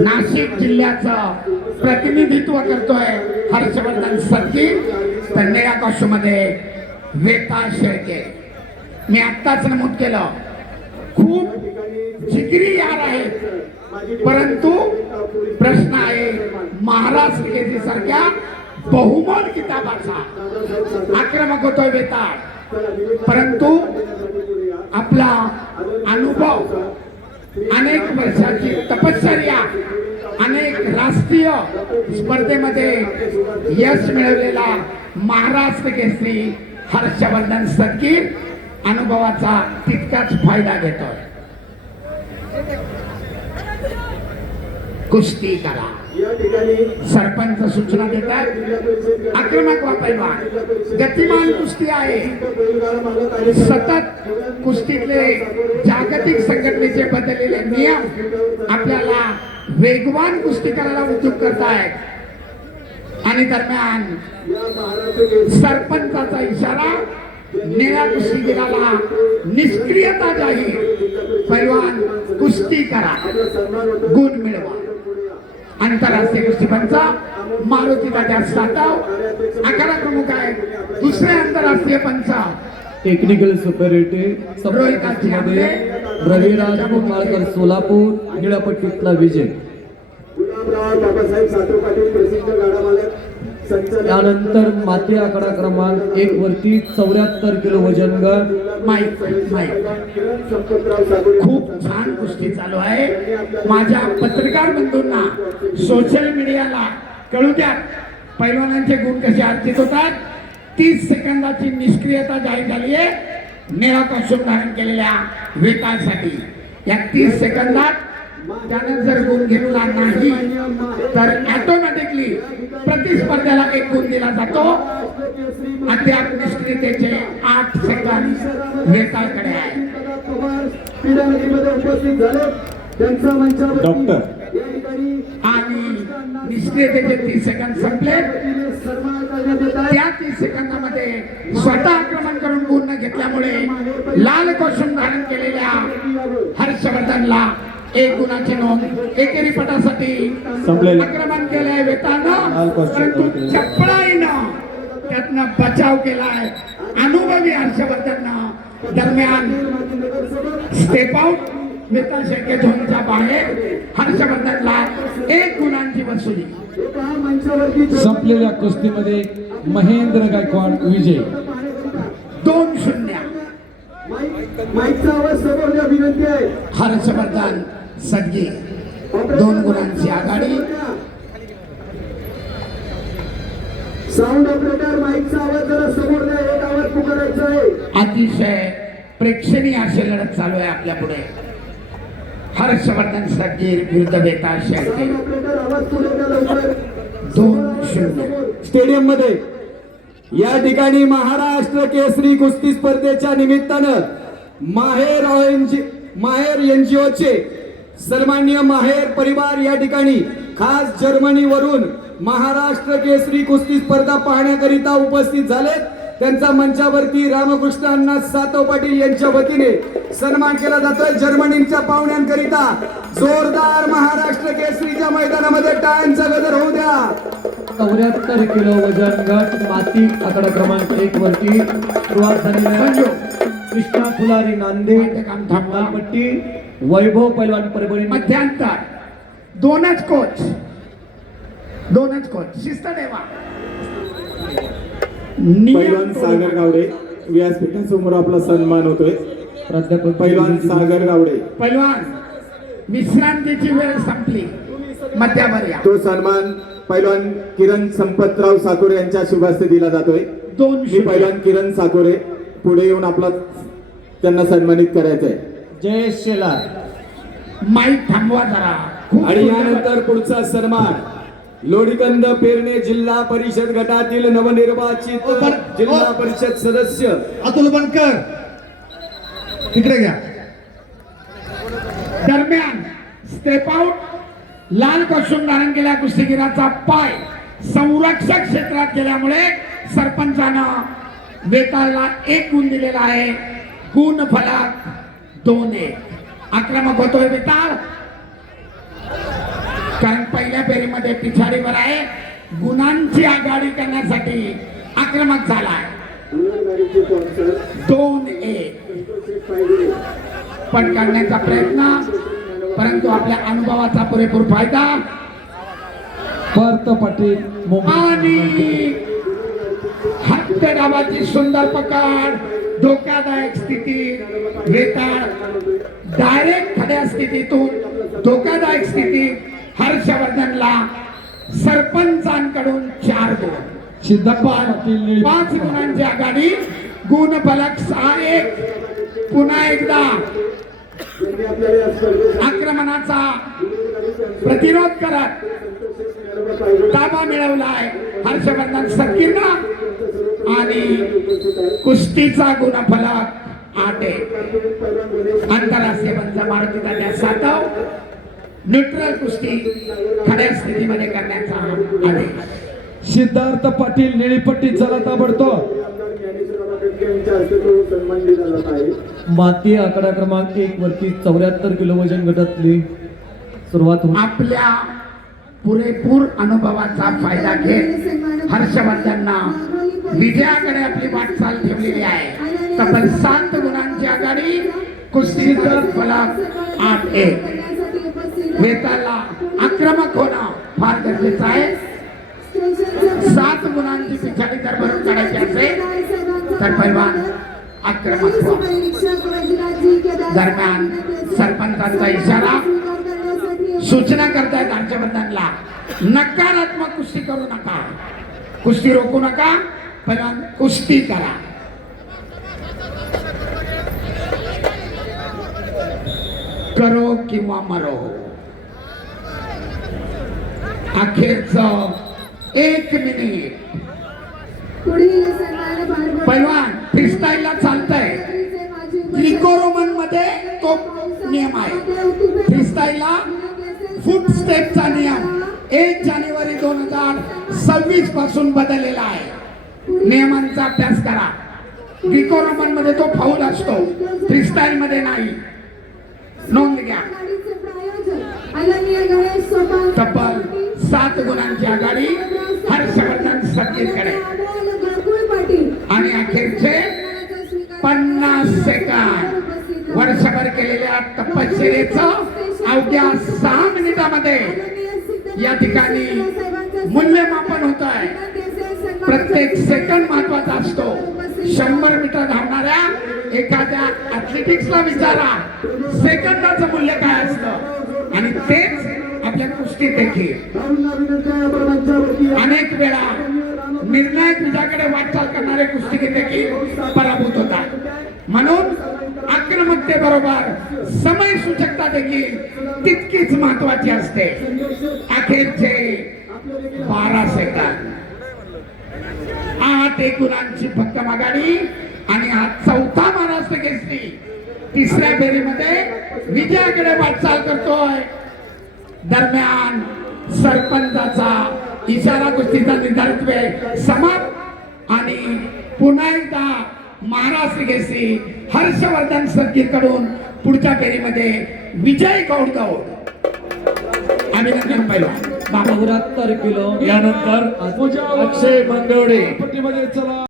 नाशिक जिल्ह्याचं प्रतिनिधित्व करतोय हर्षवर्धन सदगी. तर निळ्या कॉस्ट्यूममध्ये वेताळ शेळके. मी आत्ताच नमूद केलं, खूप जिगरी यार आहेत, परंतु प्रश्न आहे महाराष्ट्र केसरी सारख्या बहुमोल किताबाचा. आक्रमक होतोय वेताळ, परंतु आपला अनुभव, अनेक वर्षाची तपश्चर्या, अनेक राष्ट्रीय स्पर्धेमध्ये यश मिळवलेला महाराष्ट्र केसरी हर्षवर्धन सदगी अनुभवाचा तितकाच फायदा घेतोय. कुस्ती करा. सरपंच सूचना देतात, आक्रमक वा पैलवान, गतिमान कुस्ती आहे. सतत कुस्तीतले जागतिक संघटनेचे बदललेले नियम आपल्याला वेगवान कुस्ती करायला उद्युक्त करतायत. आणि दरम्यान सरपंचाचा इशारा, निळ्या कुस्तीगीराला निष्क्रियता जाहीर. पैलवान कुस्ती करा, गुण मिळवा. आंतरराष्ट्रीय कुस्ती पंच मारुती दादा साताव आखाडा प्रमुख आहे. दुसरे आंतरराष्ट्रीय पंच टेक्निकल सुपरिटेंडेंट मध्ये रविराज कुंभारकर सोलापूर, निळापट्टीतला विजय. त्यानंतर माती आकडा क्रमांक 1 वरती 74 किलो वजन गट. खूप छान कुस्ती चालू आहे. माझ्या पत्रकार बंधूंना सोशल मीडियाला कळू द्या पैलवानांचे गुण कसे अर्जित होतात. 30 सेकंदाची निष्क्रियता जाहीर झाली आहे निळा कॉस्ट्यूम धारण केलेल्या वेताळसाठी. या 30 सेकंदात त्याने जर गुण घेतला नाही तर ऑटोमॅटिकली प्रतिस्पर्ध्याला 1 गुण दिला जातो. अद्याप निष्क्रियतेचे 8 सेकंद वेताळकडे आहे. डॉक्टर आणि निष्क्रियतेचे 30 सेकंद संपले. त्या 30 सेकंदामध्ये स्वतः आक्रमण करून गुण न घेतल्यामुळे लाल कॉस्ट्यूम धारण केलेल्या हर्षवर्धनला 1 गुणाची नोंद. एकेरी पटासाठी आक्रमण केलंय वेताळनं, परंतु चपळाईनं त्यातनं बचाव केलाय अनुभवी हर्षवर्धननं. दरम्यान स्टेप आउट वेताळ शेळके झोनच्या बाहेर हर्षवर्धनला 1 गुणांची वसुली. संपलेल्या कुस्तीमध्ये महेंद्र गायकवाड विजय. 2-0 हर्षवर्धन सदगी 2 गुणांची आघाडी. साऊंड ऑपरेटर माईकचा आवाज जरा समोर द्या, एक आवाज पुकारायचा आहे. अतिशय प्रेक्षणीय अशी लढत चालू आहे आपल्या पुढे. हर्षवर्धन सदगी विरुद्ध वेताळ शेळके. 2-0 स्टेडियम मध्ये या ठिकाणी महाराष्ट्र केसरी कुस्ती स्पर्धेच्या निमित्तानं माहेर एनजीओचे सन्माननीय माहेर परिवार या ठिकाणी खास जर्मनीवरून महाराष्ट्र केसरी कुस्ती स्पर्धा पाहण्याकरिता उपस्थित झाले. त्यांचा मंचावरती रामकृष्ण अण्णा सातव पाटील यांच्या वतीने सन्मान केला जातोय. जर्मनीच्या पाहुण्यांकरिता जोरदार महाराष्ट्र केसरीच्या मैदानामध्ये टाळ्यांचा गजर होऊ द्या. 74 किलो वजन गट माती आकडा क्रमांक 1 वरती सुरुवात झालेली. कृष्णा फुलारी नांदेड, धामपट्टी वैभव पैलवान परभणी. मध्यांतर 2च कोच शिस्त ठेवा. पैलवान सागर गावडे व्यासपीठासमोर आपला सन्मान होतोय. प्राध्यापक पैलवान सागर गावडे. पैलवान विश्रांतीची वेळ संपली, मध्यावर या. तो सन्मान पैलवान किरण संपतराव साकोरे यांच्या शुभ हस्ते दिला जातोय. 2-0 पैलवान किरण साकोरे पुढे येऊन आपला त्यांना सन्मानित करायचंय. जय शेलार. माईक थांबवा जरा. आणि यानंतर पुढचा सन्मान लोढीकंद पेरणे जिल्हा परिषद गटातील नवनिर्वाचित जिल्हा परिषद सदस्य अतुल बनकर तिकडे घ्या. दरम्यान स्टेप आउट लाल कॉस्ट्यूम धारण केल्या कुस्तीगीराचा पाय संरक्षक क्षेत्रात गेल्यामुळे सरपंचानं वेताळला 1 गुण दिलेला आहे. गुण फलक 2-1. आक्रमक होतोय वेताळ. कारण पहिल्या फेरीमध्ये पिछाडीवर आहे, गुणांची आघाडी करण्यासाठी आक्रमक झालाय. गाडीचे स्पॉन्सर 2-1 संतोष शेठ पायगुडे. पण काढण्याचा प्रयत्न, परंतु आपल्या अनुभवाचा पुरेपूर फायदा. पार्थ पाटील मुंबई. आणि हत्त डावाची सुंदर पकड, धोकादायक स्थिती. वेताळ डायरेक्ट खड्या स्थितीतून धोकादायक स्थिती. हर्षवर्धनला सरपंचांकडून 4 गुण. सिद्धार्थ पाटील निळी. 5 गुणांची आघाडी. गुण फलक 6-1. पुन्हा एकदा त्यांनी आपल्याला या स्पर्धेत आक्रमणाचा प्रतिरोध करत ताबा मिळवलाय हर्षवर्धन संकीर्ण. आणि कुस्तीचा गुणफलक 8-1. आंतरराष्ट्रीय पंच मारुती तात्या सातव न्यूट्रल कुस्ती खड्या स्थितीमध्ये करण्याचा आदेश. सिद्धार्थ पाटील निळीपट्टी चला ताबडतोब. आमदार ज्ञानेश्वर बाबा यांच्या हस्ते तो सन्मान दिला जात आहे. माती आकडा क्रमांक 1 वरती 74 किलो वजन गटातली सुरुवात होईल. आपल्या पुरेपूर अनुभवाचा फायदा घेत हर्षवर्धनना विजयाकडे आपली वाटचाल ठेवलेली आहे. तब्बल 7 गुणांची आघाडी. कुस्तीचा फलक 8-1. वेताला आक्रमक होणं फार गरजेचं आहे. 7 गुणांची पिछाडी जर भरून काढायची असेल तर पैलवान आक्रमक व्हा. दरम्यान सरपंचांचा इशारा, सूचना करतायत हर्षवर्धनला, नकारात्मक कुस्ती करू नका, कुस्ती रोखू नका, पैलवान कुस्ती करा. करो किंवा मरो. अखेरचं 1 मिनिट. पैलवान फ्रीस्टाईलला चालतंय. ग्रीको रोमन मध्ये तो नियम आहे. फ्रीस्टाईलला फुट स्टेपचा नियम 1 जानेवारी 2026 पासून बदललेला आहे. नियमांचा अभ्यास करा. ग्रीको रोमन मध्ये तो फाऊल असतो, फ्रीस्टाईल मध्ये नाही. नोंद घ्या. तब्बल 7 गुणांची आघाडी हर्षवर्धन सर्किटकडे. आणि अखेरचे 50 सेकंद. वर्षभर केलेल्या तपश्चर्येचं अवघ्या 6 मिनिटामध्ये या ठिकाणी मूल्यमापन होत आहे. प्रत्येक सेकंद महत्वाचा असतो. 100 मीटर धावणाऱ्या एखाद्या ऍथलेटिक्सला विचारा सेकंदाचं मूल्य काय असतं, आणि तेच आपल्या कुस्तीत देखील अनेक वेळा निर्णायक विजयाकडे वाटचाल करणारे कुस्तीगीर देखील पराभूत होतात. म्हणून आक्रमकतेबरोबर समय सूचकता देखील तितकीच महत्वाची असते. अखेरचे 12 सेकंद. 8-1 गुणांची भक्कम आघाडी. आणि हा 4था महाराष्ट्र केसरी 3ऱ्या फेरीमध्ये विजयाकडे वाटचाल करतोय. दरम्यान सरपंचाचा इशारा, कुस्तीचा निर्धारित वेळ समाप्त. आणि पुन्हा एकदा महाराष्ट्र केसरी हर्षवर्धन सर्किटकडून पुढच्या फेरीमध्ये विजय कौडकौड. अभिनंदन पैलवान. 74 किलो. यानंतर अक्षय मंगवडे. पट्टीमध्ये चला.